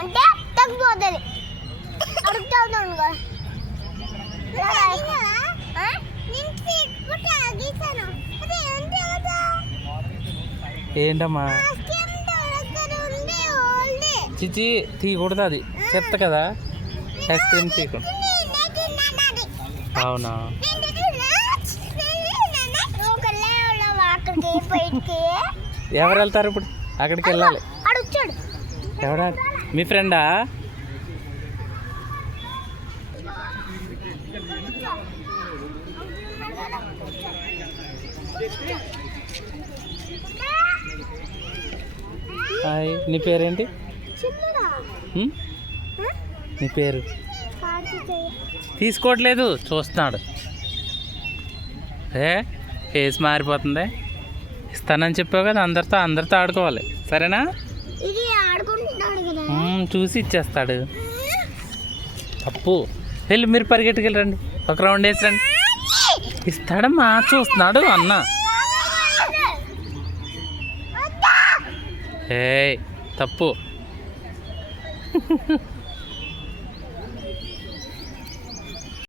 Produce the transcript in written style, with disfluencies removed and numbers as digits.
అంటే తగ్గిపోతుంది అడుగుతాను ఏంటమ్మా చిచి తీయకూడదు, అది చెత్త కదా. ఐస్ క్రీమ్ తీయకూడదు. అవునా? ఎవరు వెళ్తారు ఇప్పుడు? అక్కడికి వెళ్ళాలి. ఎవరా? మీ ఫ్రెండా? హాయ్, నీ పేరేంటి? నీ పేరు? తీసుకోవట్లేదు, చూస్తున్నాడు. ఫేస్ మారిపోతుంది. ఇస్తానని చెప్పావు కదా, అందరితో ఆడుకోవాలి, సరేనా? చూసి ఇచ్చేస్తాడు. తప్పు. వెళ్ళి మీరు పరిగెట్టుకెళ్ళరండి, ఒక రౌండ్ వేసిరండి. ఇస్తాడమ్మా, చూస్తున్నాడు అన్న. తప్పు.